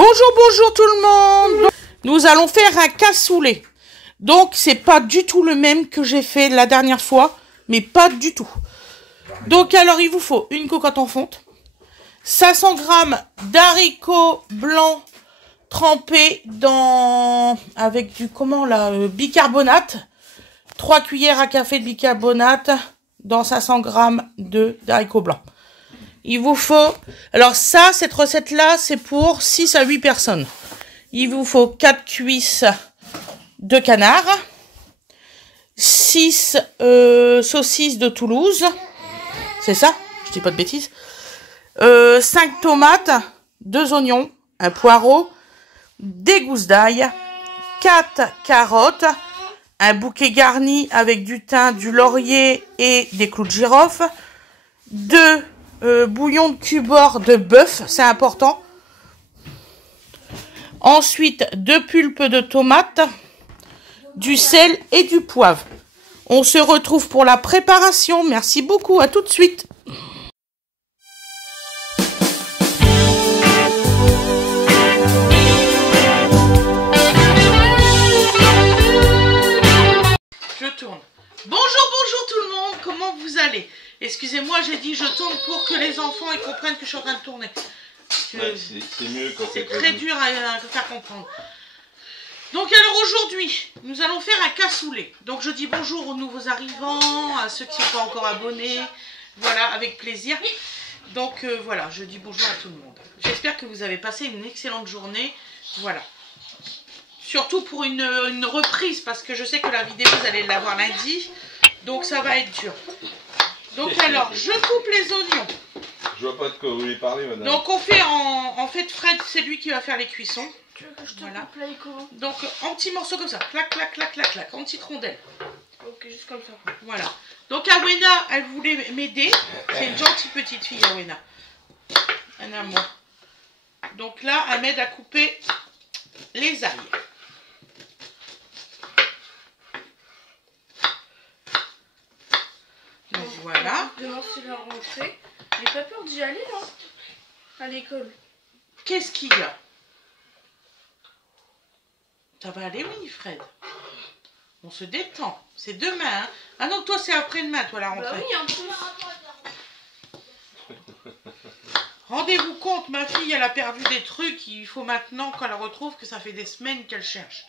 Bonjour tout le monde. Nous allons faire un cassoulet. Donc, c'est pas du tout le même que j'ai fait la dernière fois, mais pas du tout. Donc, alors, il vous faut une cocotte en fonte, 500 g d'haricots blancs trempés avec du, bicarbonate, 3 cuillères à café de bicarbonate dans 500 g d'haricots blancs. Il vous faut, alors ça, cette recette-là, c'est pour 6 à 8 personnes. Il vous faut 4 cuisses de canard, 6 saucisses de Toulouse, c'est ça, je dis pas de bêtises, 5 tomates, 2 oignons, un poireau, des gousses d'ail, 4 carottes, un bouquet garni avec du thym, du laurier et des clous de girofle, 2 bouillon de cubord de bœuf, c'est important. Ensuite, 2 pulpes de tomates, du sel et du poivre. On se retrouve pour la préparation. Merci beaucoup, à tout de suite. Je tourne. Bonjour tout le monde, comment vous allez? Excusez-moi, j'ai dit je tourne pour que les enfants ils comprennent que je suis en train de tourner. Ouais, c'est mieux quand c'est très dur à faire comprendre. Donc alors aujourd'hui, nous allons faire un cassoulet. Donc je dis bonjour aux nouveaux arrivants, à ceux qui ne sont pas encore abonnés. Voilà, avec plaisir. Donc voilà, je dis bonjour à tout le monde. J'espère que vous avez passé une excellente journée. Voilà. Surtout pour une reprise, parce que je sais que la vidéo, vous allez la voir lundi. Donc ça va être dur. Donc alors, je coupe les oignons. Je vois pas de quoi vous voulez parler, madame. Donc on fait en fait, Fred, c'est lui qui va faire les cuissons. Tu veux que je te coupe là, comment? Donc en petits morceaux comme ça, clac, clac, clac, clac, clac, en petites rondelles. Ok, juste comme ça. Voilà. Donc Awena, elle voulait m'aider. C'est une gentille petite fille, Awena. Un amour. Donc là, elle m'aide à couper les ailes. Donc voilà. Demain, c'est la rentrée. J'ai pas peur d'y aller, là, à l'école. Qu'est-ce qu'il y a? Ça va aller, oui, Fred. On se détend. C'est demain, hein. Ah non, toi, c'est après-demain, toi, la rentrée. Bah oui, en plus. Rendez-vous compte, ma fille, elle a perdu des trucs. Il faut maintenant qu'elle retrouve que ça fait des semaines qu'elle cherche.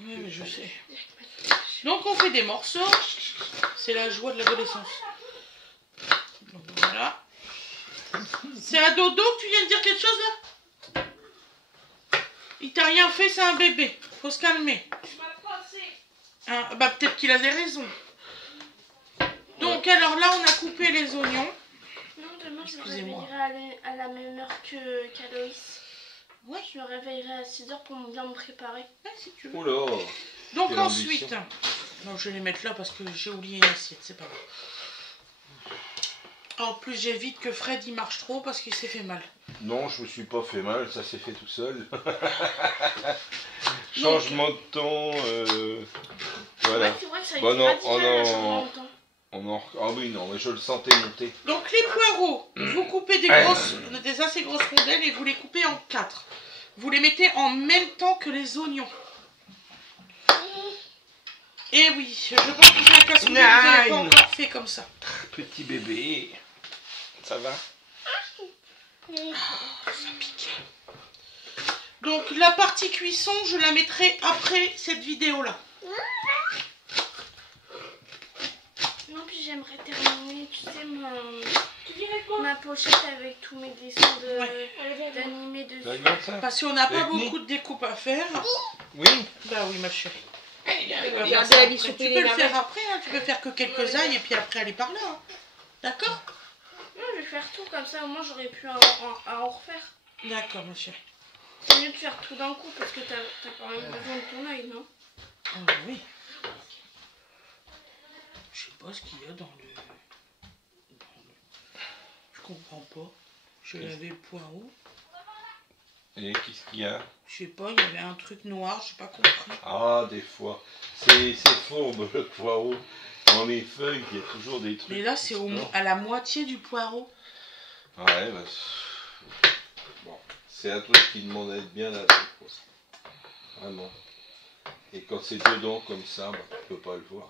Oui, mais je sais. Donc, on fait des morceaux. C'est la joie de l'adolescence. Donc, voilà. C'est un dodo que tu viens de dire quelque chose, là? Il t'a rien fait, c'est un bébé. Faut se calmer. Hein, bah, peut-être qu'il a des raisons. Donc, alors là, on a coupé les oignons. Non, demain, je me réveillerai à la même heure qu'Aloïs. Ouais, je me réveillerai à 6 h pour bien me préparer. Ouais, si tu veux. Oula. Donc ensuite, non, je vais les mettre là parce que j'ai oublié une assiette, c'est pas grave. En plus, j'évite que Fred il marche trop parce qu'il s'est fait mal. Non, je me suis pas fait mal, ça s'est fait tout seul. Changement de ton, voilà. Ouais, c'est vrai que ça a été bon, non, radical, le changement de temps. Ah oui, non, mais je le sentais monter. Donc les poireaux, vous coupez des assez grosses rondelles et vous les coupez en 4. Vous les mettez en même temps que les oignons. Et oui, je pense que c'est un cassoulet que vous n'avez pas encore fait comme ça. Petit bébé, ça va? Ça pique. Donc la partie cuisson, je la mettrai après cette vidéo-là. Non, puis j'aimerais terminer, tu sais, ma pochette avec tous mes dessins d'animés dessus. Parce qu'on n'a pas beaucoup de découpe à faire. Oui. Bah oui, ma chérie. Regardez la liste. Tu peux le faire après, hein. Tu peux faire que quelques ailes et puis après aller par là. Hein. D'accord? Non, je vais faire tout comme ça, au moins j'aurais pu en refaire. D'accord, ma chérie. C'est mieux de faire tout d'un coup parce que t'as quand même besoin de ton œil, non? Oh, oui. Je sais pas ce qu'il y a dans le... Je comprends pas. J'ai lavé le poireau. Et qu'est-ce qu'il y a? Je sais pas, il y avait un truc noir, j'ai pas compris. Ah, des fois. C'est fourbe le poireau. Dans les feuilles, il y a toujours des trucs. Mais là, c'est à la moitié du poireau. Ouais, bah, bon, c'est un truc qui demande à être bien lavé, quoi. Vraiment. Et quand c'est dedans comme ça, bah, tu peux pas le voir.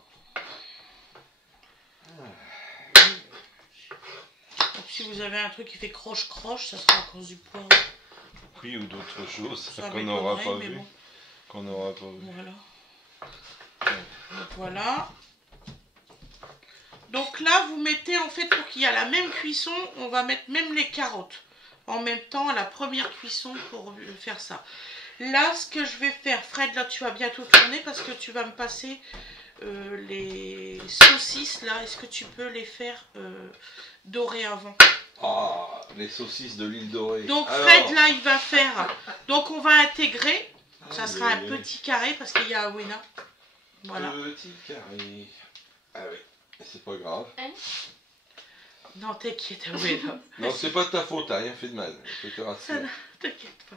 Donc, si vous avez un truc qui fait croche-croche, ça sera à cause du poireau. Oui, ou d'autres choses Ça qu'on n'aura pas m'étonnerait, mais vu. bon. Qu'on n'aura pas vu. Voilà. Donc voilà. Donc là, vous mettez en fait, pour qu'il y ait la même cuisson, on va mettre même les carottes en même temps à la première cuisson pour faire ça. Là, ce que je vais faire, Fred, là tu vas bientôt tourner parce que tu vas me passer les saucisses là. Est-ce que tu peux les faire dorer avant? Ah, les saucisses de l'île dorée. Donc Alors, Fred là, il va faire. Donc on va intégrer. Ça sera un oui. petit carré parce qu'il y a Awena. Voilà. Petit carré. Ah oui, c'est pas grave. Non, t'inquiète, Awena. Non, c'est pas de ta faute, t'as rien fait de mal. Je te rassure. T'inquiète pas.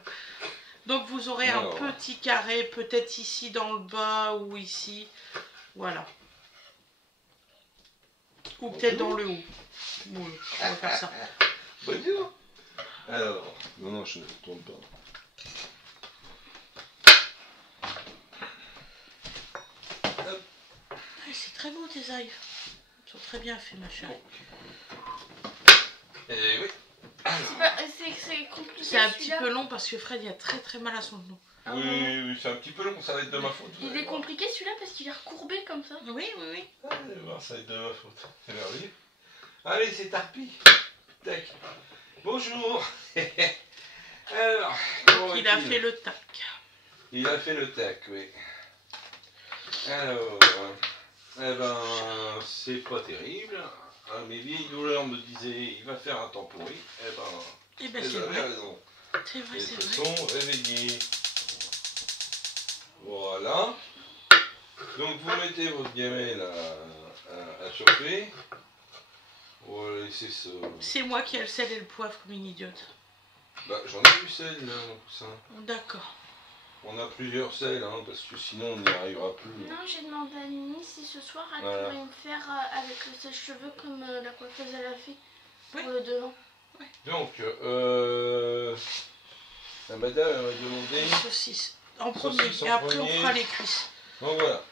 Donc vous aurez Alors. un petit carré, peut-être ici dans le bas ou ici. Voilà. Ou peut-être dans le haut. Oui, on va faire ça. Bonjour. Alors, non, je ne tourne pas. C'est très beau tes ailes. Ils sont très bien faits, ma chérie. Eh oui. C'est compliqué. C'est un petit peu long parce que Fred il a très mal à son genou. Oui, c'est un petit peu long, ça va être de ma faute. Il est compliqué celui-là parce qu'il est recourbé comme ça. Oui. Allez voir, ça va être de ma faute. C'est merveilleux. Allez, c'est Tarpi. Tac. Bonjour. Alors, Donc il a fait le tac. Il a fait le tac, oui. Alors, eh ben, c'est pas terrible. Mes vieilles douleurs me disaient, il va faire un temps pourri. Eh ben elles c'est avaient vrai. raison. C'est vrai, Elles c'est se vrai. sont réveillées. Voilà. Donc vous mettez votre gamelle à chauffer. On va laisser ça. C'est moi qui ai le sel et le poivre comme une idiote. Bah, j'en ai eu celle là, mon coussin. D'accord. On a plusieurs selles, hein, parce que sinon on n'y arrivera plus. Non, j'ai demandé à Mimi si ce soir elle Voilà. pourrait me faire avec le sèche-cheveux comme la coiffeuse elle a fait pour Oui. le devant. Donc, la madame elle m'a demandé. Les saucisses. En premier. Saucisses en Et après on premier. fera les cuisses. Donc voilà.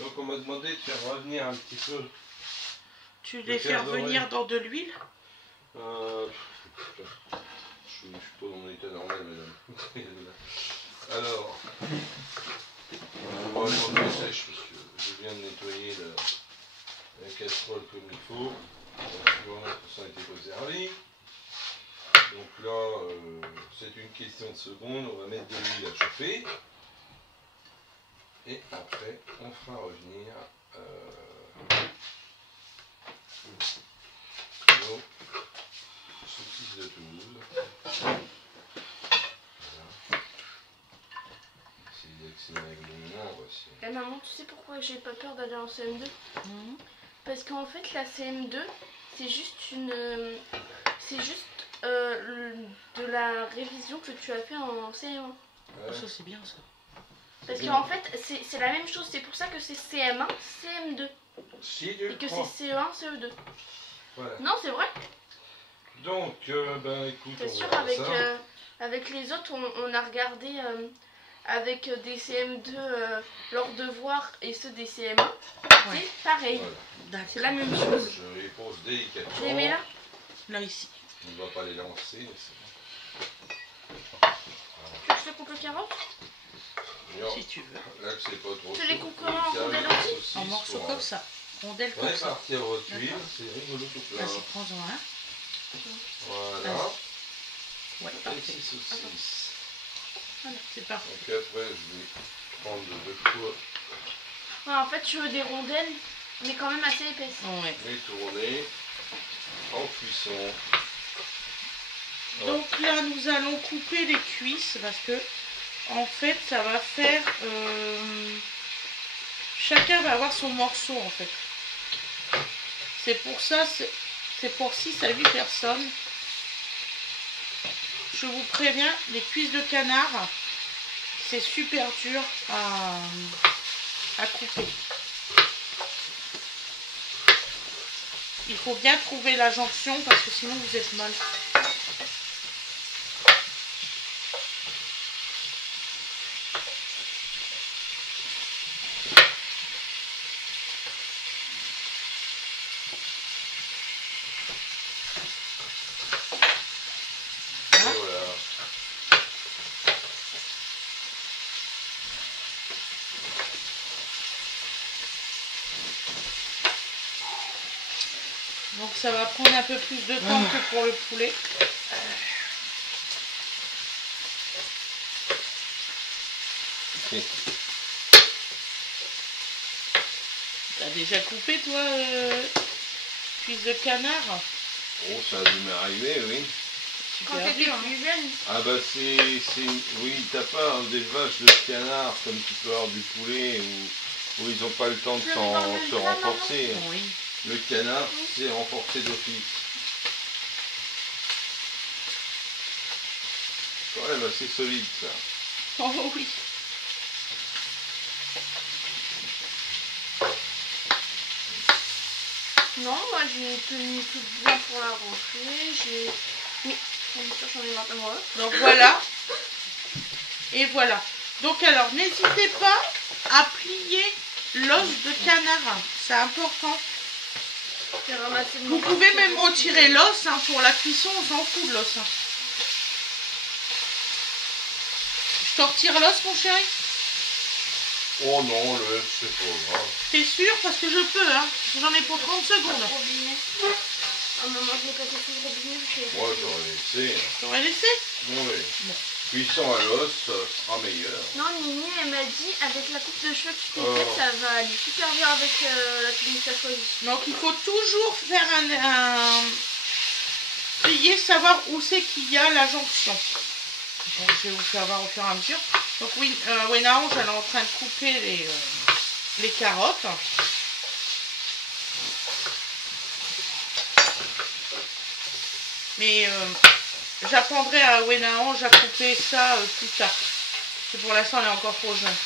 Donc on m'a demandé de faire revenir un petit peu. Tu Le les fais faire dorer. revenir dans de l'huile. Je suis pas dans mon état normal, madame. Alors, on va prendre le sèche parce que je viens de nettoyer la casserole comme il faut. Voilà, tout ça a été conservé. Donc là, c'est une question de secondes. On va mettre de l'huile à chauffer. Et après, on fera revenir nos saucisses de Toulouse. Voilà. C'est un moment, voici. Et maman, tu sais pourquoi j'ai pas peur d'aller en CM2? Parce qu'en fait la CM2 c'est juste une de la révision que tu as fait en CM1. Ouais. Ça c'est bien ça. Parce bien. qu'en fait c'est la même chose, c'est pour ça que c'est CM1, CM2 Si tu et le que crois. c'est CE1, CE2. Voilà. Non, c'est vrai. Donc, ben écoute, C'est on sûr, verra avec, ça. avec les autres, on a regardé avec des CM2 leurs devoirs et ceux des CM1. Ouais. C'est pareil. Voilà. D'accord. C'est la même chose. Je les pose délicatement. Tu les mets là? Là ici. On ne va pas les lancer. Mais c'est Tu veux que je te coupe le carotte? bon. Si tu veux. Là que c'est pas trop Tu les chaud, coupes faut comment, en servir rondelles la aussi? saucisse En morceaux pour, comme ça. Rondelles comme ça. répartir votre huile, D'accord. c'est rigolo tout là. Vas-y, prends-en un. Voilà. Ouais, Et parfait. 6 saucisses. Voilà, c'est parfait. Donc après, je vais prendre de quoi Ouais, en fait, tu veux des rondelles, mais quand même assez épaisses. Ouais. les tourner en cuisson. Donc là, nous allons couper les cuisses parce que, en fait, ça va faire... chacun va avoir son morceau, en fait. C'est pour ça, c'est pour 6 à 8 personnes. Je vous préviens, les cuisses de canard, c'est super dur à couper. il faut bien trouver la jonction parce que sinon vous êtes mal. Donc ça va prendre un peu plus de temps que pour le poulet. Ok. T'as déjà coupé toi, cuisse de canard? Oh, ça a dû m'arriver, oui. Quand t'étais plus jeune. Ah bah oui, t'as pas un élevage de canard comme tu peux avoir du poulet où ils n'ont pas le temps de se renforcer. Oui. Le canard, c'est renforcé d'office. Quand même assez solide ça. Oh oui. Non, moi j'ai tenu toute bien pour la rentrée. Oui, j'en ai maintenant. Donc voilà. Et voilà. Donc alors, n'hésitez pas à plier l'os de canard. C'est important. Vous pouvez même retirer l'os hein, pour la cuisson, on s'en fout de l'os. Hein. Je te retire l'os, mon chéri? Oh non, c'est pas grave. T'es sûr? Parce que je peux, hein. J'en ai pour 30 secondes. Ah, maman, je l'ai passé sous le robinet. Moi, j'aurais laissé. T'aurais laissé? Oui. Bon. Cuisson à l'os sera meilleur. Non, Nini, elle m'a dit, avec la coupe de cheveux que tu t'es faite, ça va aller super bien avec la tenue que tu as choisie. Donc, il faut toujours faire un plier, savoir où c'est qu'il y a la jonction. Donc, je vais vous faire voir au fur et à mesure. Donc, oui, Wenao, elle est en train de couper les carottes. Mais j'apprendrai à Wenao à couper ça plus tard. Parce que pour l'instant, elle est encore trop jeune.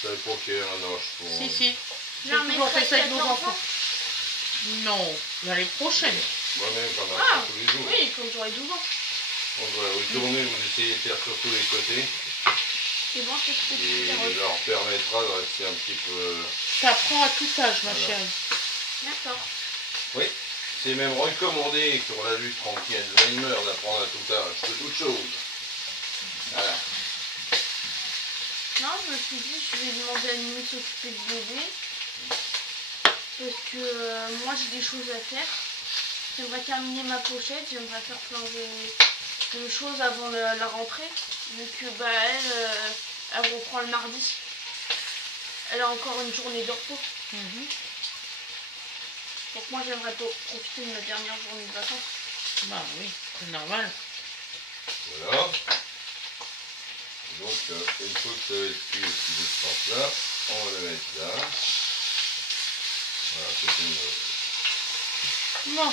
Ça pour qu'il y ait un âge pour... Si. J'ai toujours fait ça avec nos enfants. Non, l'année prochaine. Moi-même, j'en apprends tous les jours. Oui, quand j'aurai 12 ans. On va retourner, vous essayez de faire sur tous les côtés. C'est bon, c'est ce que Et il leur permettra de rester un petit peu... Ça prend à tout âge, ma chérie. D'accord. Oui, c'est même recommandé sur la lutte anti-Alzheimer d'apprendre à tout âge, de toutes choses. Voilà. Non, je me suis dit, je vais demander à Nini de s'occuper du bébé. Parce que moi, j'ai des choses à faire. J'aimerais terminer ma pochette, j'aimerais faire plein de choses avant la rentrée. Vu que elle reprend le mardi. Elle a encore une journée de repos. Donc moi, j'aimerais profiter de ma dernière journée de vacances. Bah oui, c'est normal. Voilà. Donc, une fois que ça va être cuit aussi de ce sens-là, on va le mettre là. Voilà, c'est une... Non,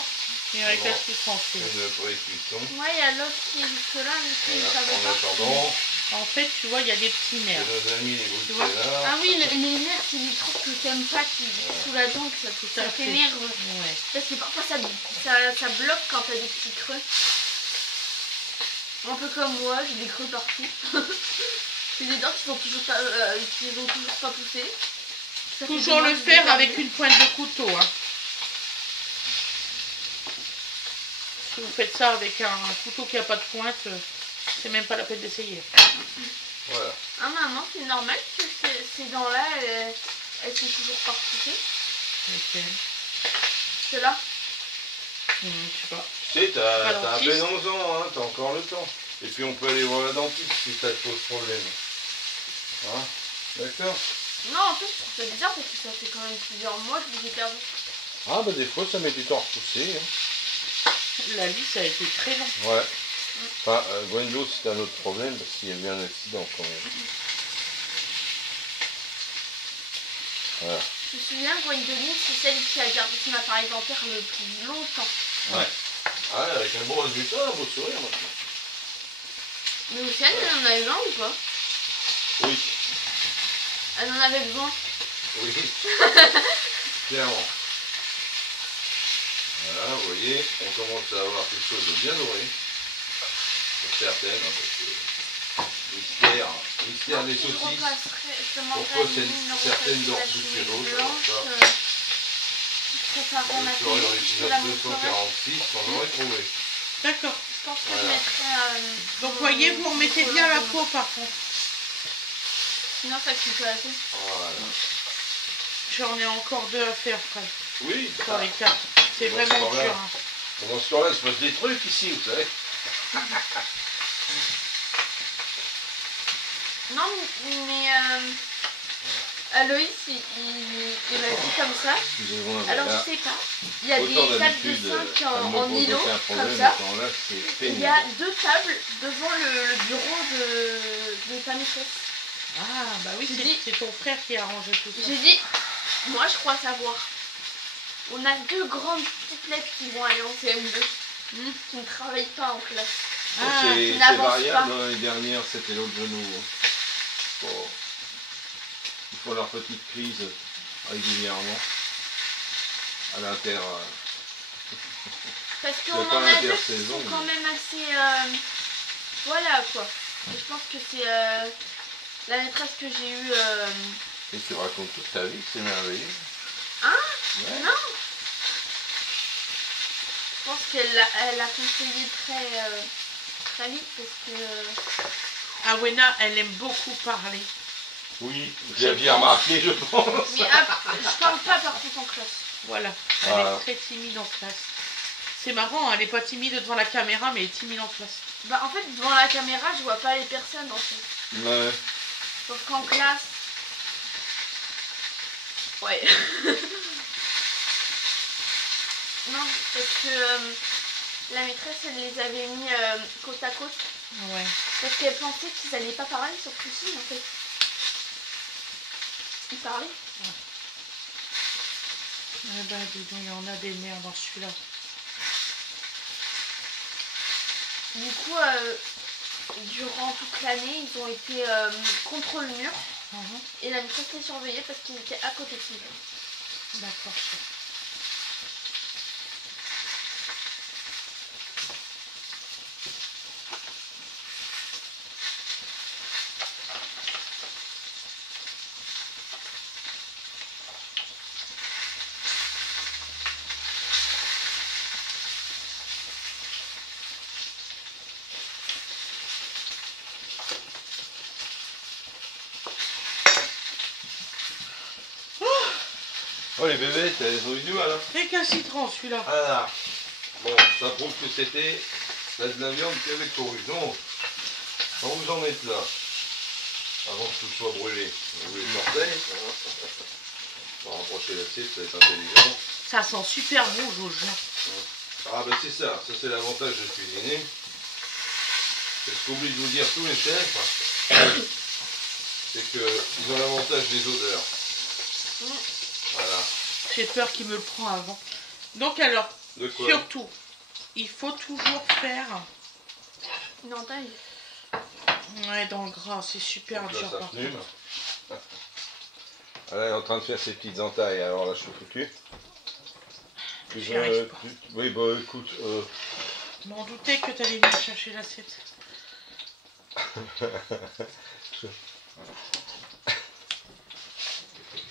il reste plus tranquille. Une pré-cuisson. Ouais, il y a l'os qui est juste là, mais Voilà, ça va en pas. attendant, En fait, tu vois, il y a des petits nerfs. nos amis les Bruxellas. Ah oui, les nerfs, c'est des trucs que t'aimes pas, qui sous la dent, que ça t'énerve. Ouais. Parce que parfois ça bloque quand t'as des petits creux. Un peu comme moi, j'ai des creux partout. J'ai des dents qui ont toujours pas poussé. Toujours le faire avec une pointe de couteau. Hein. Si vous faites ça avec un couteau qui n'a pas de pointe, c'est même pas la peine d'essayer. Voilà. Ah maman, c'est normal que ces dents-là, elles sont toujours pas repoussées. Okay. C'est là. Je sais pas. Tu sais, t'as à peine 11 11 ans, hein, t'as encore le temps. Et puis on peut aller voir la dentiste si ça te pose problème. Hein? D'accord? Non, en fait, je trouve ça bizarre parce que ça fait quand même plusieurs mois que je les ai perdus. Ah bah des fois ça met du temps à repousser. Hein. La vie, ça a été très long. Ouais. Enfin, Gwendo, c'est un autre problème parce qu'il y a eu un accident quand même. Voilà. Je me souviens, Gwendoline, c'est celle qui a gardé son appareil dentaire le plus longtemps. Ouais. Ah, avec un beau résultat, un beau sourire maintenant. Mais Océane, elle en a eu un ou pas? Oui. Elle en avait besoin. Oui. Clairement. Voilà, vous voyez, on commence à avoir quelque chose de bien doré. Pour certaines, hein, parce que mystère des saucisses. Pourquoi certaines dorment plus que d'autres? Je préparerai ma dans l'épisode 246, on aurait trouvé. D'accord. Je pense que je mettrai... Donc voyez, vous remettez bien la peau par contre. Sinon ça cuit pas assez. Voilà. J'en ai encore 2 à faire, frère. Oui. Sur les 4. C'est vraiment dur. Hein. Pendant ce temps-là, il se passe des trucs ici, vous savez. Non, mais Aloïs, il m'a dit comme ça. Alors je sais pas. Il y a des tables de 5 en îlot, comme ça. Il y a 2 tables devant le bureau de ta maîtresse. Ah, bah oui, c'est ton frère qui a arrangé tout ça. J'ai dit, moi je crois savoir. On a 2 grandes petites lettres qui vont aller en CM2, qui ne travaillent pas en classe. Ah, c'est variable, hein, les dernières c'était l'autre genou. Hein. Bon. Ils font leur petite crise régulièrement à l'inter. Parce qu'on en a 2 qui sont quand même assez... voilà quoi. Et je pense que c'est la maîtresse que j'ai eue... Et tu racontes toute ta vie, c'est merveilleux. Hein? Ouais. Non. Je pense qu'elle a conseillé très vite parce que... Awena, elle aime beaucoup parler. Oui, j'ai bien remarqué, je pense. Mais je parle pas par contre en classe. Voilà, elle est très timide en classe. C'est marrant, elle n'est pas timide devant la caméra, mais elle est timide en classe. Bah en fait, devant la caméra, je vois pas les personnes en fait. Ouais. Sauf qu'en classe... Ouais. Non, parce que la maîtresse, elle les avait mis côte à côte. Ouais. Parce qu'elle pensait qu'ils allaient pas parler, sauf que si, en fait. Ils parlaient. Ouais. Eh ben, dis donc, il y en a des merdes dans celui-là. Du coup, durant toute l'année, ils ont été contre le mur. Et la maîtresse les surveillait parce qu'ils étaient à côté de lui. D'accord, chef. Oh les bébêtes, elles ont eu du mal. Hein. Récalcitrant celui-là. Voilà. Bon, ça prouve que c'était de la viande qu'avec couru. Donc, quand vous en êtes là, avant que tout soit brûlé, vous les sortez. On va rapprocher l'assiette, ça va être intelligent. Ça sent super bon, Jauge. Ah ben c'est ça, c'est l'avantage de cuisiner. C'est ce qu'oublient de vous dire tous les chefs, c'est qu'ils ont l'avantage des odeurs. Voilà. J'ai peur qu'il me le prend avant. Donc alors, surtout, il faut toujours faire... Une entaille. Ouais, dans le gras, c'est super donc là, dur. ça fume. Elle est en train de faire ses petites entailles, alors là je suis foutu. Oui, bah écoute... Je m'en doutais que tu allais venir chercher l'assiette.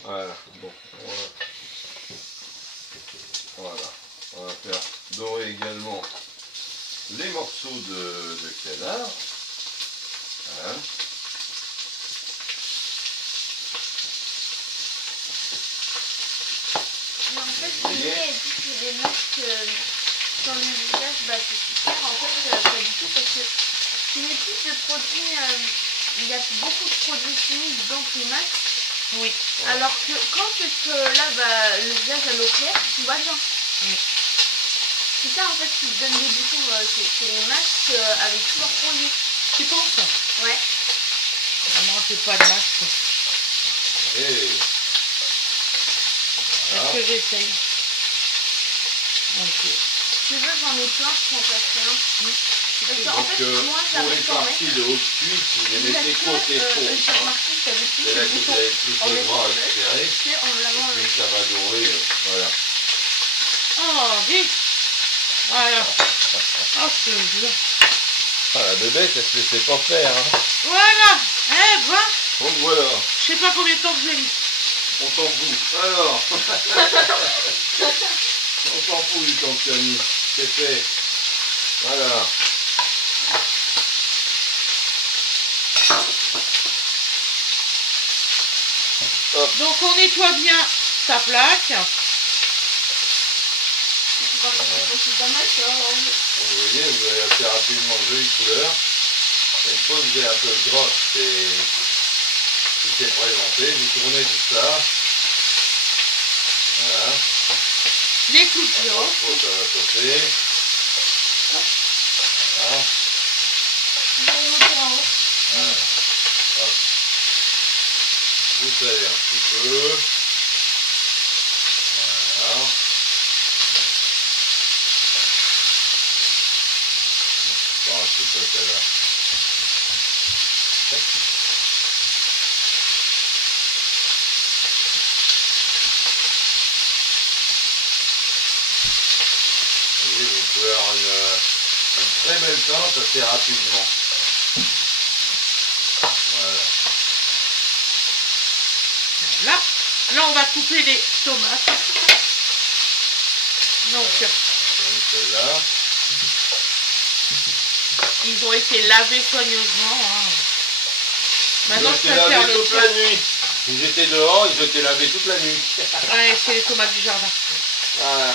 Voilà, bon, voilà, on va faire dorer également les morceaux de canard. Voilà. Mais en fait, Julie a dit que les masques sur le visage, bah c'est super. En fait, pas du tout parce que tu mets plus de produits, il y a beaucoup de produits chimiques dans tes masques. Oui. Alors que quand tu te laves le visage à l'eau claire, tout va bien. Oui. C'est ça en fait qui te donne des boutons, c'est les masques avec tous leurs produits. Tu penses? Ouais. Vraiment, j'ai pas de masque. Et... Est-ce que j'essaye? Ok. Si tu veux, j'en ai plein, je prends pas un. Parce qu'en donc, fait, moi, pour j'arrive les parties de haute cuisse, vous les mettez côté fond. J'ai remarqué que t'avais plus C'est là que vous avez plus de gras à récupérer. en lavant Et ça va dorer, voilà. Oh, vite! Voilà. Oh, c'est bien. Ah, la bébête, elle se laissait pas faire. Hein. Voilà. Eh ben, Donc voilà, je sais pas combien de temps je l'ai mis. on s'en fout. Alors, on s'en fout du temps que tu as mis. C'est fait. Voilà. Hop. Donc on nettoie bien sa plaque. Vous voyez, vous avez assez rapidement de jolies couleurs. Et une fois que vous avez un peu de gras qui s'est présenté, vous tournez tout ça. Voilà. Les clous de La grosse faute, ça va sauter. Voilà. Voilà. Hop. Vous savez un petit peu. Voilà. Encore un petit peu celle-là. Vous voyez, vous pouvez avoir une très belle teinte assez rapidement. Voilà. Voilà. Là, on va couper les tomates. Donc, Celle-là. ils ont été lavés soigneusement. Hein. Maintenant, je Ils ont été préfère lavés le toute la nuit. Ils étaient dehors, ils ont été lavés toute la nuit. Ouais, c'est les tomates du jardin. Voilà.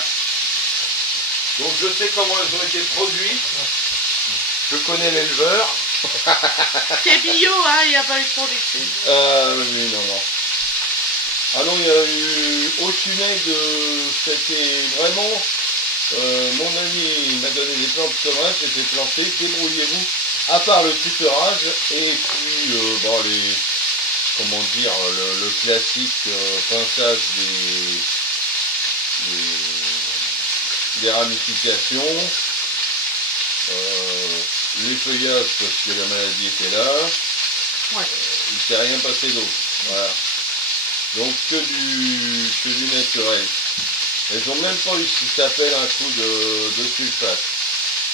Donc je sais comment elles ont été produites. Je connais l'éleveur. C'est bio, hein, il n'y a pas eu de production. Oui, non. Ah non, il n'y a eu aucune aide. C'était vraiment... mon ami m'a donné des plantes de tomates, j'ai fait planter, débrouillez-vous. À part le tutorage et puis comment dire, le classique pinçage des ramifications, les feuillages parce que la maladie était là. Ouais. Il ne s'est rien passé d'autre. Voilà. Donc que du naturel. Elles n'ont même pas eu ce qui s'appelle un coup de sulfate.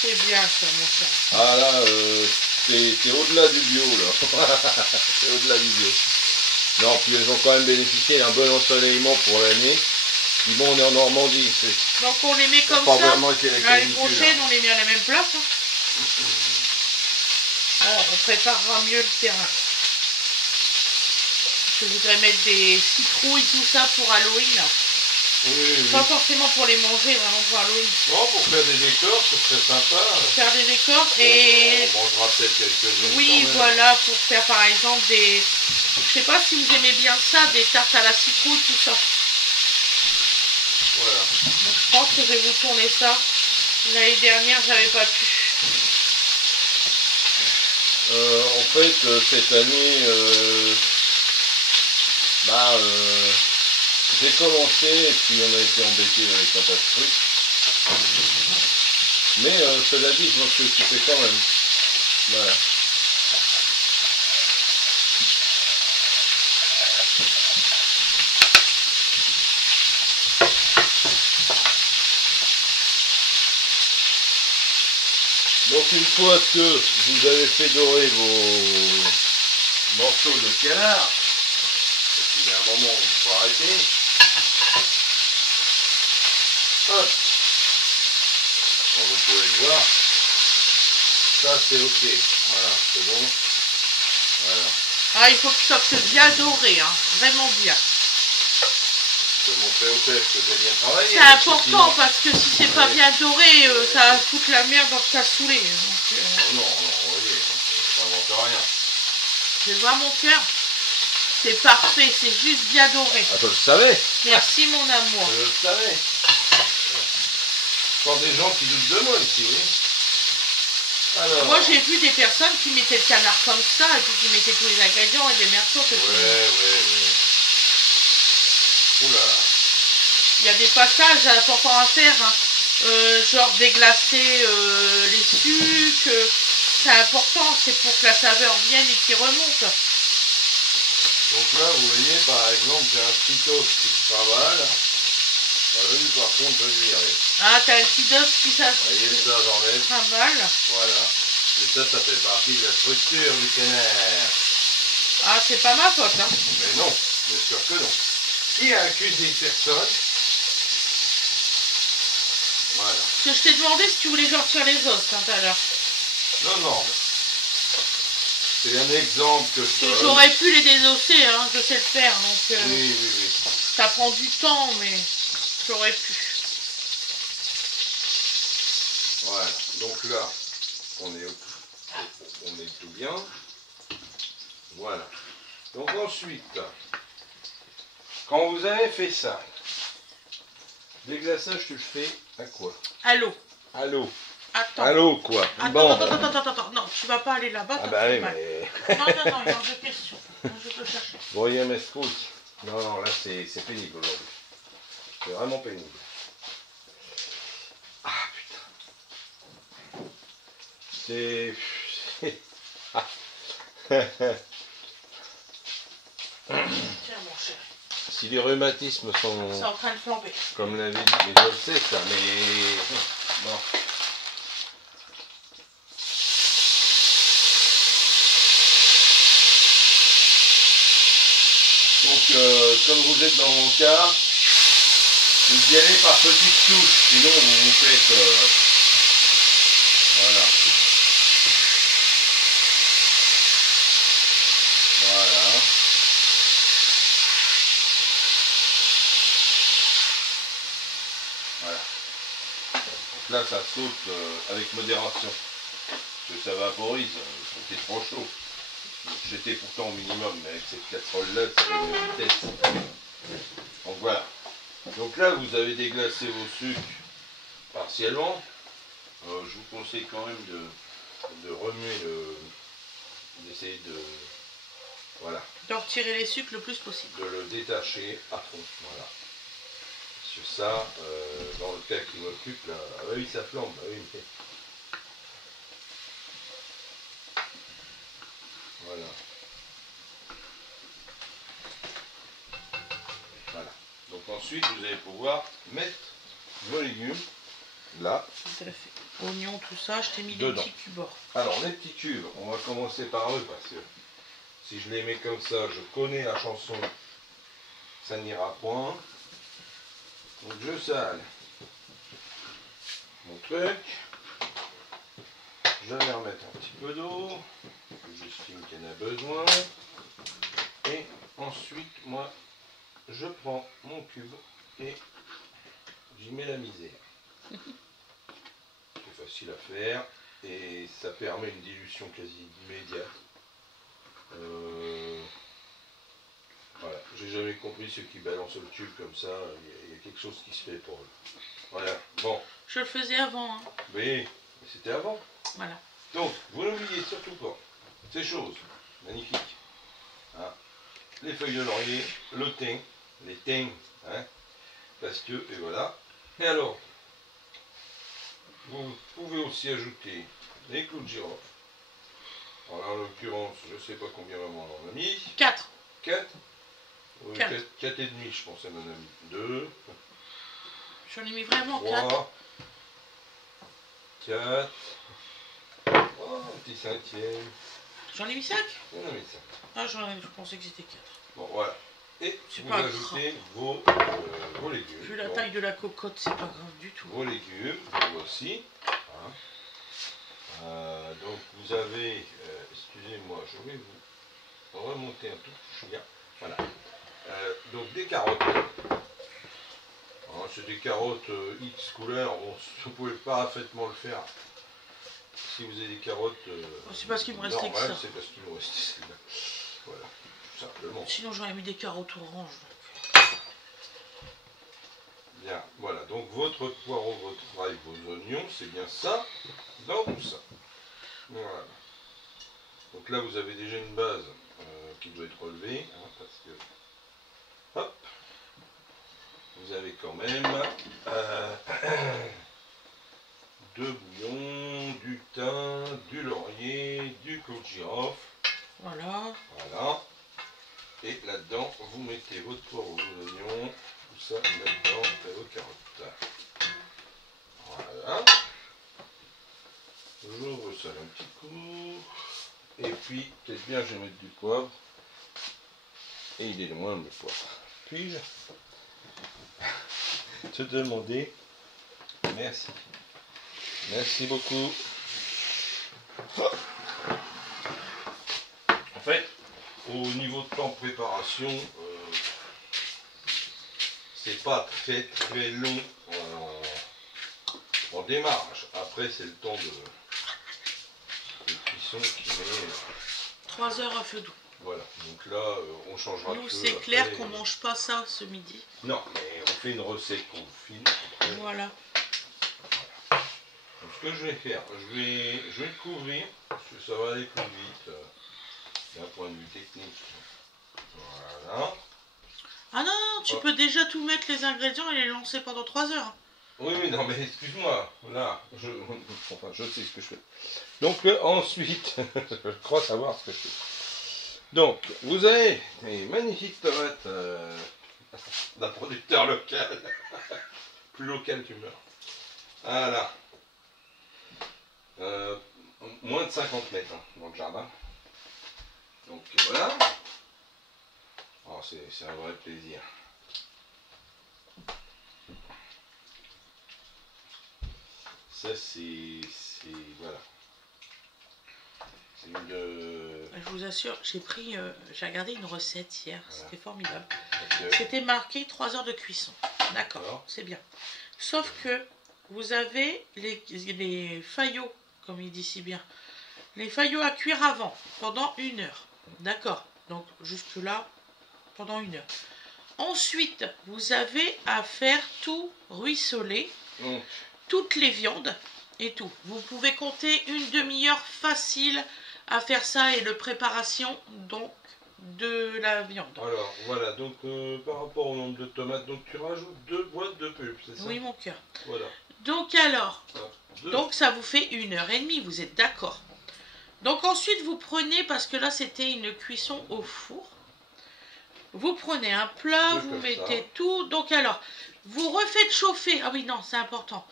C'est bien ça, mon frère. Ah là, c'est au-delà du bio là. C'est au-delà du bio. Non, puis elles ont quand même bénéficié d'un bon ensoleillement pour l'année. Puis bon, on est en Normandie. Donc on les met comme pas ça. vraiment été la L'année canicule, prochaine, hein. on les met à la même place. Hein. Bon, on préparera mieux le terrain. Je voudrais mettre des citrouilles, tout ça pour Halloween. Oui. Pas forcément pour les manger, vraiment pour Halloween. Non, pour faire des décors, ce serait sympa. Faire des décors et... On mangera peut-être quelques-uns. Oui, voilà, pour faire par exemple des... Je sais pas si vous aimez bien ça, des tartes à la citrouille, tout ça. Voilà. Donc, je pense que je vais vous tourner ça. L'année dernière, j'avais pas pu. En fait, cette année, j'ai commencé et puis on a été embêté avec un tas de trucs. Mais cela dit, je m'en suis occupé quand même. Voilà. Donc une fois que vous avez fait dorer vos morceaux de canard, il y a un moment où il faut arrêter. Hop. Comme vous pouvez le voir, ça c'est ok. Voilà, c'est bon. Voilà. Ah, il faut que ça soit bien doré, hein, vraiment bien. Je peux montrer au chef que j'ai bien travaillé. C'est important parce que si c'est pas bien doré, ça va foutre la merde dans le cassoulet. Donc, Non, vous voyez, j'invente rien. je vais voir mon cœur. C'est parfait, c'est juste bien doré. Ah, je le savais. Merci mon amour. Je le savais. Encore des gens qui doutent de moi ici, oui. Alors. Moi j'ai vu des personnes qui mettaient le canard comme ça et puis qui mettaient tous les ingrédients et des merceaux. Ouais. Oula. Il y a des passages importants à faire, hein. Genre déglacer les sucres. C'est important, c'est pour que la saveur vienne et qu'il remonte. Donc là, vous voyez, par exemple, j'ai un petit os qui se travaille. Voilà, lui, par contre, je lui dirai. Ah, t'as un petit dos qui Vous voyez ça, j'enlève. trimballe. Voilà. Et ça fait partie de la structure du canard. Ah, c'est pas ma faute, hein. Mais non, bien sûr que non. Qui a accusé personne? Voilà. Parce que je t'ai demandé si tu voulais que je retire les os tout à l'heure. Non, non. C'est un exemple que je donne. J'aurais pu les désosser, hein, je sais le faire, donc Oui, oui, oui. ça prend du temps, mais j'aurais pu. Voilà. Donc là, on est tout bien. Voilà. Donc ensuite, quand vous avez fait ça, déglaçage, tu le fais à quoi? Allô. Allô? Attends. Allô quoi? Attends, Bon. attends, non, tu vas pas aller là-bas. Ah t'as bah fait oui, mal. mais... Non, il est hors de question. Je peux chercher. Voyez mes scouts. Non, non, là c'est pénible aujourd'hui. C'est vraiment pénible. Ah putain. C'est... Ah. Tiens, mon chéri. Si les rhumatismes C'est sont... en train de flamber. Comme l'avait dit, mais je le sais ça, mais... Bon. Donc, comme vous êtes dans mon cas, vous y allez par petites touches, sinon vous vous faites... Voilà. Voilà. Voilà. Donc là, ça saute avec modération. Parce que ça vaporise, c'était trop chaud. J'étais pourtant au minimum, mais avec cette casserole-là, ça donne une vitesse. Donc voilà. Donc là, vous avez déglacé vos sucres partiellement. Je vous conseille quand même de remuer d'essayer de... Voilà. De retirer les sucres le plus possible. De le détacher à fond. Voilà. Parce que ça, dans le cas qui m'occupe, là... Ah bah oui, ça flambe. Bah oui, mais... Voilà. Voilà. Donc ensuite, vous allez pouvoir mettre vos légumes là. Tout à fait. Oignons, tout ça, je t'ai mis Dedans. des petits cubes. Alors les petits cubes, on va commencer par eux parce que si je les mets comme ça, je connais la chanson, ça n'ira point. Donc je sale mon truc. Je vais remettre un petit peu d'eau. J'estime qu'il y en a besoin. Et ensuite, moi, je prends mon cube et j'y mets la misère. C'est facile à faire et ça permet une dilution quasi immédiate. Voilà, j'ai jamais compris ceux qui balancent le tube comme ça, il y a quelque chose qui se fait pour eux. Voilà, bon. Je le faisais avant. Hein. Oui, mais c'était avant. Voilà. Donc, vous n'oubliez surtout pas ces choses magnifiques. Hein. Les feuilles de laurier, le thym, les thym, hein, parce que, et voilà. Et alors, vous pouvez aussi ajouter les clous de girofle. Alors là, en l'occurrence, je ne sais pas combien on en a mis. 4. 4. Oui, 4. 4 et demi, je pensais, mon ami. 2. J'en ai mis vraiment 4. 3. 4. Oh, un petit cinquième. J'en ai mis 5. On a mis 5. Ah, je pensais que c'était 4. Bon, voilà. Et C'est vous pas ajoutez vos légumes. Vu la Donc, taille de la cocotte, c'est pas grave du tout. vos légumes, vous aussi. Hein. Donc vous avez, excusez-moi, je vais vous remonter un tout petit peu. Voilà. Donc des carottes. Hein, c'est des carottes X couleurs. Bon, vous ne pouvez pas parfaitement le faire. Si vous avez des carottes c'est parce qu'il me restait que ça. c'est parce qu'il me restait celle-là. Voilà, tout simplement. Sinon j'aurais mis des carottes oranges. Bien, voilà. Donc votre poireau, votre ail, vos oignons, c'est bien ça dans tout ça. Voilà. Donc là, vous avez déjà une base qui doit être relevée, hein, parce que, hop, vous avez quand même deux bouillons, du thym, du laurier, du clou de girofle. Voilà. Voilà. Et là-dedans, vous mettez votre poireau, vos oignons, tout ça maintenant aux carottes. Voilà. J'ouvre ça un petit coup. Et puis, peut-être bien, je vais mettre du poivre. Et il est loin le poivre. Puis-je te demander? Merci. Merci beaucoup. En fait, au niveau de temps de préparation, c'est pas très long en démarrage. Après, c'est le temps de cuisson qui met 3 heures à feu doux. voilà, donc là on changera de Nous, feu. c'est clair qu'on mange pas ça ce midi. Non, mais on fait une recette qu'on vous filme. Voilà. Donc, ce que je vais faire, je vais le couvrir, parce que ça va aller plus vite d'un point de vue technique. Voilà. Ah non, tu peux déjà tout mettre les ingrédients et les lancer pendant 3 heures. Oui, non, mais excuse-moi, là, je sais ce que je fais. Donc ensuite, je crois savoir ce que je fais. Donc, vous avez des magnifiques tomates d'un producteur local. Plus local tu meurs. Voilà. Moins de 50 mètres dans le jardin. Donc voilà. Oh, c'est un vrai plaisir. Ça c'est voilà. C'est une... Je vous assure, j'ai regardé une recette hier, voilà. C'était formidable. Okay. C'était marqué 3 heures de cuisson. D'accord, c'est bien. Sauf que vous avez les faillots, comme il dit si bien, les faillots à cuire avant, pendant 1 heure. D'accord, donc jusque là, pendant 1 heure. Ensuite, vous avez à faire tout ruisseler, toutes les viandes et tout. Vous pouvez compter 1 demi-heure facile à faire ça et le préparation donc de la viande. Alors voilà, donc par rapport au nombre de tomates, donc tu rajoutes 2 boîtes de pulpe, c'est ça? Oui mon cœur. Voilà. Donc alors, donc ça vous fait 1h30, vous êtes d'accord? Donc ensuite vous prenez, parce que là c'était une cuisson au four, vous prenez un plat, vous mettez tout, donc alors, vous refaites chauffer, ah oui non c'est important,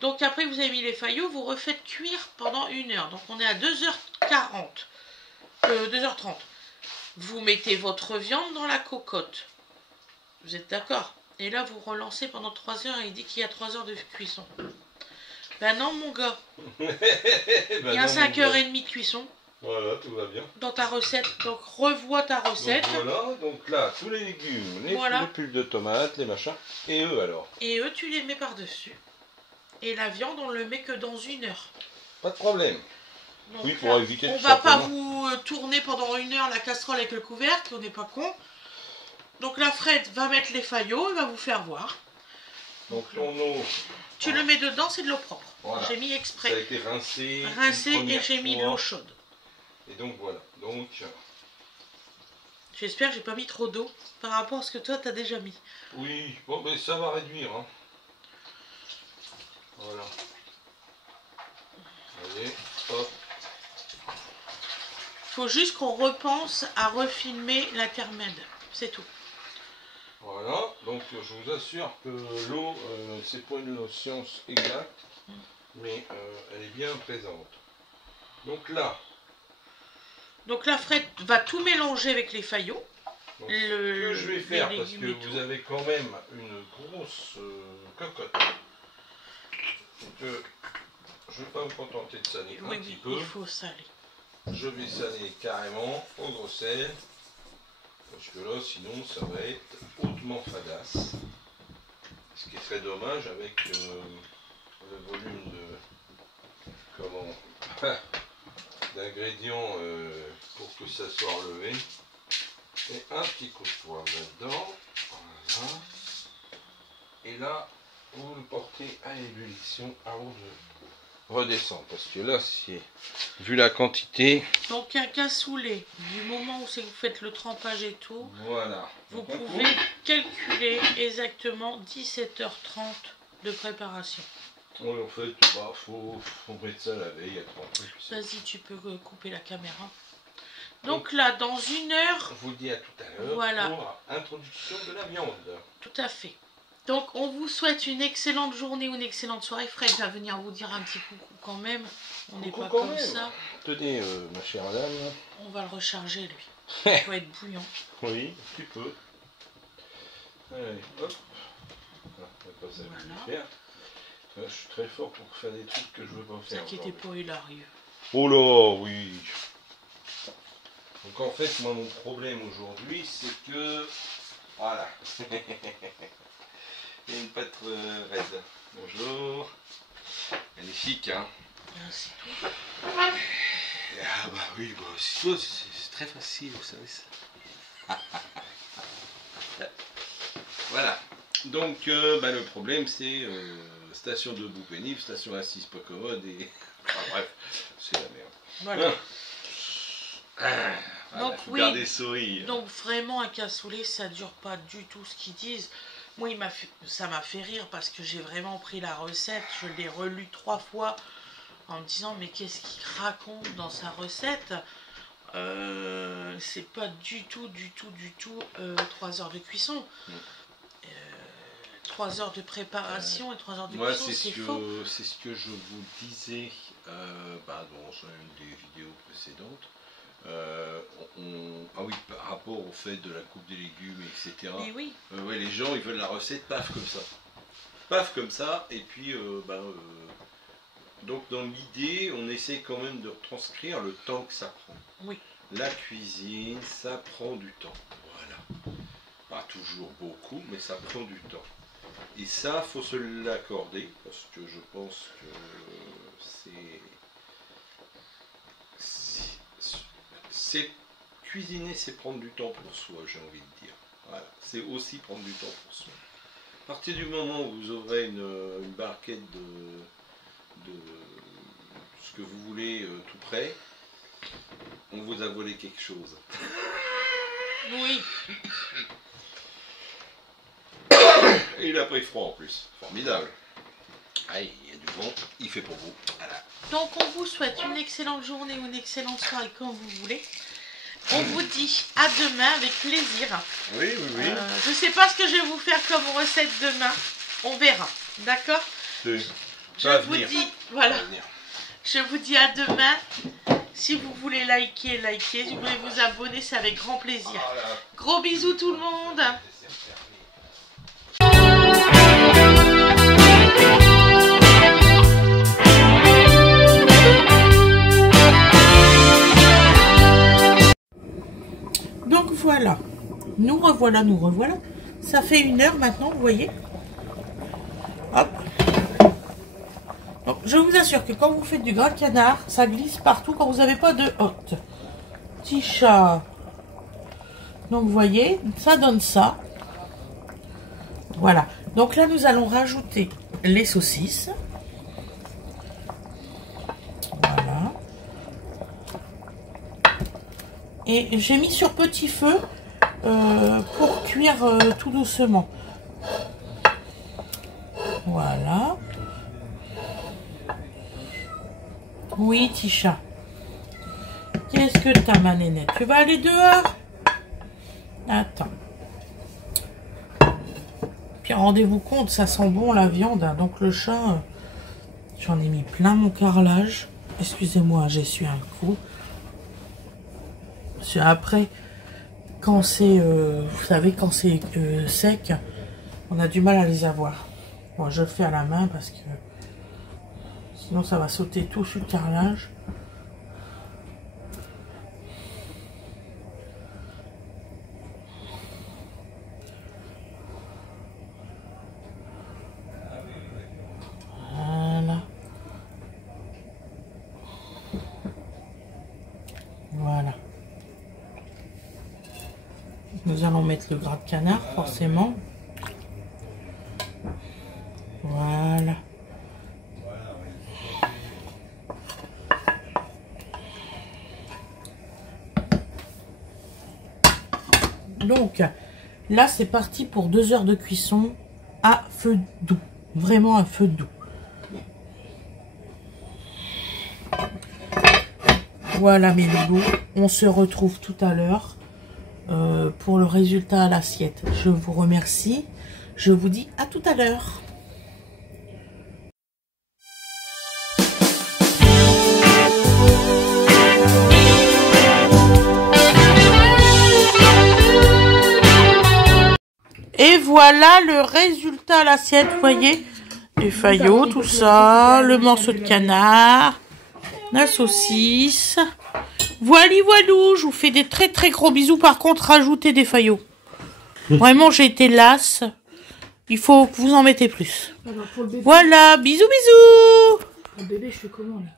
donc après vous avez mis les faillots, vous refaites cuire pendant 1 heure, donc on est à 2h40, 2h30. Vous mettez votre viande dans la cocotte, vous êtes d'accord? Et là vous relancez pendant 3 heures et il dit qu'il y a 3 heures de cuisson. Ben non mon gars, il y a 5h30 de cuisson. Voilà, tout va bien. Dans ta recette, donc revois ta recette. Donc voilà, donc là, tous les légumes, les pulpes de tomates, les machins, et eux alors. Et eux, tu les mets par-dessus. Et la viande, on le met que dans 1 heure. Pas de problème. Donc, oui, pour éviter on tout va pas vous tourner pendant 1 heure la casserole avec le couvercle, on n'est pas con. Donc la Fred va mettre les faillots, elle va vous faire voir. Donc ton eau... Tu le mets dedans, c'est de l'eau propre. Voilà. J'ai mis exprès. Ça a été rincé. Rincé et j'ai mis de l'eau chaude. Et donc voilà, donc... J'espère que j'ai pas mis trop d'eau par rapport à ce que toi t'as déjà mis. Oui, bon mais ça va réduire. Hein. Voilà. Allez, hop. Faut juste qu'on repense à refilmer l'intermède, c'est tout. Voilà, donc je vous assure que l'eau, c'est pas une science exacte, mais elle est bien présente. Donc là... Donc la Fred va tout mélanger avec les faillots. Donc, ce que je vais faire, parce que vous avez quand même une grosse cocotte, que je ne vais pas me contenter de saler un petit peu. Il faut saler. Je vais saler carrément au gros sel, parce que là sinon ça va être hautement fadasse. Ce qui serait dommage avec le volume de d'ingrédients pour que ça soit relevé. Et un petit coup de poivre là-dedans. Voilà. Et là, vous le portez à l'ébullition avant de redescendre. Parce que là, vu la quantité... Donc un cassoulet, du moment où vous faites le trempage et tout, voilà. Vous pouvez calculer exactement 17h30 de préparation. Oui, en fait, bah, faut mettre ça la veille à 30. Vas-y, tu peux couper la caméra. Donc là, dans 1 heure... Je vous dis à tout à l'heure voilà. pour introduction de la viande. Tout à fait. Donc, on vous souhaite une excellente journée ou une excellente soirée. Fred va venir vous dire un petit coucou quand même. On n'est pas comme ça. Tenez, ma chère madame. On va le recharger, lui. Il doit être bouillant. Oui, un petit peu. Allez, hop. Ah, pas ça que je vais faire. Je suis très fort pour faire des trucs que je veux pas faire. Ne t'inquiétez pas, il arrive. Oh là, oui. Donc en fait, moi, mon problème aujourd'hui, c'est que... Voilà. Il y a une pâte raide. Bonjour. Magnifique, hein. C'est tout. Ah bah oui, bah, c'est très facile, vous savez ça. Voilà. Donc, le problème, c'est station debout pénible, station assise pas commode et... Enfin, bref, c'est la merde. Voilà. Donc oui, donc vraiment un cassoulet, ça dure pas du tout ce qu'ils disent. Moi, ça m'a fait rire parce que j'ai vraiment pris la recette, je l'ai relue 3 fois en me disant mais qu'est-ce qu'il raconte dans sa recette. C'est pas du tout 3 heures de cuisson. 3 heures de préparation et 3 heures de cuisson, c'est faux. C'est ce que je vous disais dans une des vidéos précédentes. Ah oui, par rapport au fait de la coupe des légumes, etc. Mais oui. Ouais, les gens, ils veulent la recette paf comme ça. Paf comme ça, et puis donc dans l'idée, on essaie quand même de retranscrire le temps que ça prend. Oui. La cuisine, ça prend du temps. Voilà. Pas toujours beaucoup, mais ça prend du temps. Et ça, faut se l'accorder, parce que je pense que c'est cuisiner, c'est prendre du temps pour soi, j'ai envie de dire. Voilà. C'est aussi prendre du temps pour soi. À partir du moment où vous aurez une barquette de ce que vous voulez tout près, on vous a volé quelque chose. Oui. Et il a pris froid en plus. Formidable. Allez, il y a du vent, il fait pour vous. Voilà. Donc on vous souhaite une excellente journée ou une excellente soirée comme vous voulez. On vous dit à demain avec plaisir. Oui. Je sais pas ce que je vais vous faire comme recette demain. On verra. D'accord? Je vous dis, voilà. Je vous dis à demain. Si vous voulez liker. Si vous voulez vous abonner, c'est avec grand plaisir. Gros bisous tout le monde. Donc voilà, nous revoilà. Ça fait 1 heure maintenant, vous voyez. Hop. Donc, je vous assure que quand vous faites du gras de canard, ça glisse partout quand vous n'avez pas de hotte. Petit chat. Donc vous voyez, ça donne ça. Voilà. Donc là, nous allons rajouter les saucisses. Voilà. Et j'ai mis sur petit feu pour cuire tout doucement. Voilà. Oui, Tisha. Qu'est-ce que t'as, ma nénette? Tu vas aller dehors? Attends. Puis rendez-vous compte, ça sent bon la viande. Hein. Donc le chat, j'en ai mis plein mon carrelage. Excusez-moi, j'essuie un coup. Parce que après, quand c'est, vous savez, quand c'est sec, on a du mal à les avoir. Bon, je le fais à la main parce que sinon ça va sauter tout sur le carrelage. Voilà. Nous allons mettre le gras de canard, forcément. Voilà. Donc, là, c'est parti pour 2 heures de cuisson à feu doux. Vraiment à feu doux. Voilà mes loulous, on se retrouve tout à l'heure pour le résultat à l'assiette. Je vous remercie. Je vous dis à tout à l'heure. Et voilà le résultat à l'assiette, vous voyez, les faillots, tout ça, le morceau de canard, la saucisse. Voili voilou, je vous fais des très très gros bisous. Par contre, rajoutez des faillots. Vraiment, j'ai été lasse. Il faut que vous en mettez plus. Alors, pour le bébé, Voilà, bisous bisous. pour le bébé, je fais comment là?